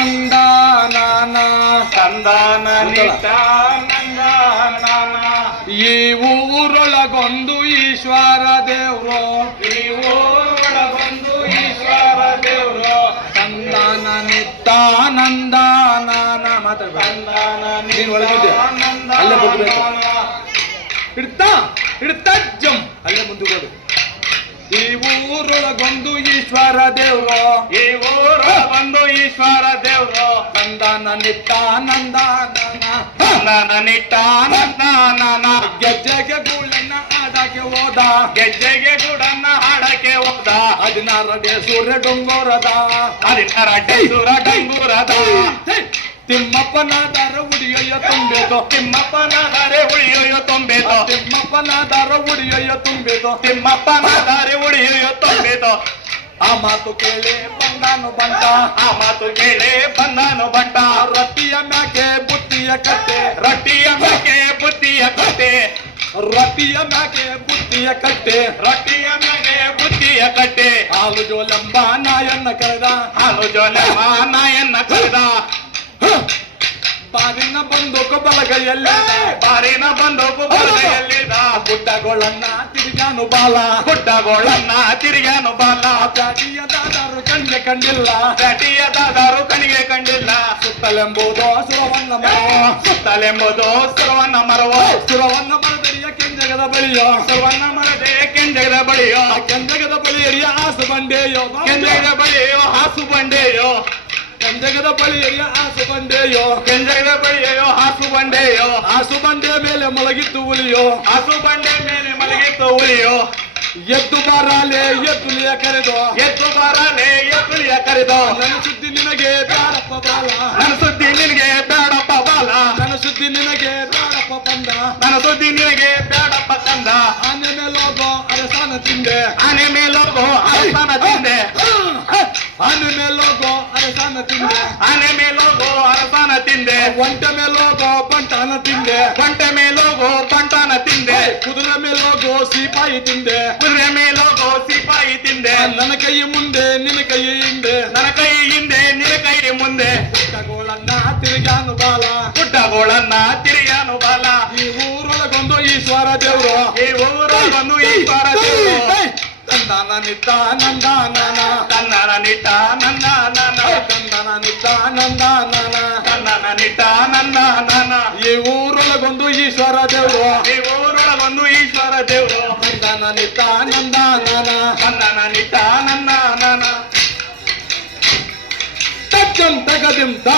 ನಂದಾನನ ತಂದಾನ ನಿತ್ಯಾನಂದನ ಈ ಊರೊಳಗೊಂದು ಈಶ್ವರ ದೇವ್ರು ಈ ಊರೊಳಗೊಂದು ಈಶ್ವರ ದೇವ್ರು ತಂದಾನ ನಿತ್ಯಾನಂದನ ಮಾತಾಡ್ಬೇಡ ತಂದಾನ ನೀನ್ ಒಳಗಿದ್ದೆ ಅಲ್ಲೇ ಹೋಗ್ಬೇಕು ಇಡ್ತಾ ಜಂ ಅಲ್ಲೇ ಮುಂದೆ ಈ ಊರೊಳಗೊಂದು ಈಶ್ವರ ದೇವ್ರು ಈ ಊರ ಬಂದು ಈಶ್ವರ ದೇವ್ರು ನಂದನ ನಿತ್ಯಾನಂದನ ತಂದಾನ ನಿತ್ಯಾನಂದನ ಗೆಜ್ಜೆಗೆ ಗೂಳನ್ನ ಆಡಕ್ಕೆ ಹೋದ ಗೆಜ್ಜೆಗೆ ಗುಡನ್ನ ಹಾಡಕ್ಕೆ ಹೋದ 16 ಸೂರ್ಯ ಡೊಂಗೋರದ 16 ಸುರ ಡಂಗೂರದ ತಿಮ್ಮಪ್ಪನಾದಾರ ಉಡಿಯಯ್ಯ ತುಂಬೇದು ತಿಮ್ಮಪ್ಪನಾದರೆ ಉಳಿಯೋ ತುಂಬೇದು ತಿಮ್ಮಪ್ಪನಾದಾರ ಉಡಿಯಯ್ಯ ತುಂಬೇದು ತಿಮ್ಮಪ್ಪನಾದರೆ ಉಳಿಯೋ ತುಂಬೇದು ಆ ಮಾತು ಕೇಳಿ ಬಂದಾನು ಬಂಟ ಆ ಮಾತು ಕೇಳಿ ಬಂದಾನು ಬಂಟ ರೊಟ್ಟಿಯ ಮ್ಯಾಕೆ ಬುತ್ತಿಯ ಕಟ್ಟೆ ರೊಟ್ಟಿಯ ಮ್ಯಾಕೆ ಬುದ್ಧಿಯ ಕಟ್ಟೆ ರೊಟ್ಟಿಯ ಮ್ಯಾಕೆ ಬುತ್ತಿಯ ಕಟ್ಟೆ ರೊಟ್ಟಿಯ ಮ್ಯಾಗೆ ಬುದ್ಧಿಯ ಕಟ್ಟೆ ಹಾಲು ಜೋಲೆಂಬ ನಾಯನ್ನ ಕರೆದ ಹಾಲು ಜೋಲೆ ನಾಯನ್ನ ಕರೆದ ಬಾರಿನ ಬಂದೂಕು ಬಲಗೈಯಲ್ಲಿ ಬಾರಿನ ಬಂದು ಬಲಗೈಯಲ್ಲಿದ ಗುಡ್ಡಗಳನ್ನ ತಿರುಗಾನು ಬಾಲ ಗುಡ್ಡಗೋಳನ್ನ ತಿರುಗಾನು ಬಾಲ ಪ್ಯಾಟಿಯ ದಾದಾರು ಕಣ್ಗೆ ಕಂಡಿಲ್ಲ ಪ್ಯಾಟಿಯ ದಾದಾರು ಕಣಿಗೆ ಕಂಡಿಲ್ಲ ಸುತ್ತಲೆಂಬುದು ಸುರವನ್ನ ಮರವ ಸುತ್ತಲೆಂಬುದು ಸುರವನ್ನ ಮರವು ಸುರವನ್ನ ಮರದರಿಯ ಕೆಂಜಗದ ಬಳಿಯೋ ಸುರವನ್ನ ಮರದೆ ಕೆಂಜಗದ ಬಳಿಯೋ ಆ ಕೆಂಜಗದ ಬಳಿಯರಿಯ ಆಸು ಬಂಡೆಯೋ ಕೆಂಜಗದ ಬಳಿಯೋ ಹಾಸು ಬಂಡೆಯೋ ಕೆಂಜಗದ ಬಳಿಯರಿಯ ಆಸು ಬಂಡೆಯೋ ಕೆಂಜಗದ ಬಳಿಯೋ ಹಾಸು ಬಂಡೆಯೋ ಆಸು ಬಂಡೆಯ ಮೇಲೆ ಮೊಳಗಿತ್ತು ಹುಲಿಯೋ ಹಾಸು ಬಂಡೆ ಮೇಲೆ ಮಲಗಿತ್ತು ಉಳಿಯೋ ಎದ್ದು ಬಾರಾಲೆ ಎದ್ದುಲಿಯ ಕರೆದು ಎದ್ದು ಬಾರಲೆ ಎತ್ತುಲಿಯ ಕರೆದು ನನ್ನ ಸುದ್ದಿ ನಿನಗೆ ಬ್ಯಾಡಪ್ಪ ಬಾಲ ನನ್ನ ಸುದ್ದಿ ನಿನಗೆ ಬೇಡಪ್ಪ ಬಾಲ ನನ್ನ ಸುದ್ದಿ ನಿನಗೆ ಬ್ಯಾಡಪ್ಪ ಬಂದ ನನ್ನ ಸುದ್ದಿ ನಿನಗೆ ಬೇಡಪ್ಪ ಕಂದ ಆನೆ ಮೇಲೋಗೋ ಅರಸಾನ ತಿಂದೆ ಆನೆ ಮೇಲೋಗೋ ಅರಸನ ತಿಂದೆ ಆನೆ ಮೇಲೋಗೋ ಅರಸಾನ ತಿಂದೆ ಆನೆ ಮೇಲೋಗೋ ಅರಸನ ತಿಂದೆ ಒಂಟೆ ಮೇಲೋಗೋ ಬಂಟನ ತಿಂದೆ ಬಂಟೆ ಮೇಲೋಗೋ ಬಂಟನ ತಿಂದೆ ಕುದುರೆ ಮೇಲೋಗೋ ಸಿಪಾಯಿ ತಿಂದೆ ಕುದುರೆ ಮೇಲೋಗೋ ಸಿಪಾಯಿ ತಿಂದೆ ನನ್ನ ಕೈ ಮುಂದೆ ನಿನ್ನ ಕೈ ಹಿಂದೆ ನನ್ನ ಕೈ ಹಿಂದೆ ನಿನ್ನ ಕೈ ಮುಂದೆ ಗುಡ್ಡಗಳನ್ನ ತಿರುಗಾನು ಬಾಲ ಗುಡ್ಡಗೋಳನ್ನ ತಿರುಗಾನು ಬಾಲ ಈ ಊರೊಳಗೊಂದು ಈಶ್ವರ ದೇವ್ರು ಈ ಊರೊಳಗೊಂದು ಈಶ್ವರ ದೇವರು ತಂದಾನ ನಿತ್ಯಾನಂದನ ತನ್ನನ ನಿಟ್ಟ ನನ್ನ ನನ್ನ ತಂದನ ನಿತ್ಯಾನಂದನ ತನ್ನನ ನಿಟ್ಟ ನನ್ನ ನನ್ನ ಈ ಊರೊಳಗೊಂದು ಈಶ್ವರ ದೇವ್ರು ಈ ಊರೊಳಗೊಂದು ಈಶ್ವರ ದೇವರು ತಂದನ ನಿತ್ಯಾನಂದನ ತನ್ನನ ನಿಟ್ಟ ನನ್ನ ನನ್ನ ತಕ್ಕಂ ತಗದಿಂ ತ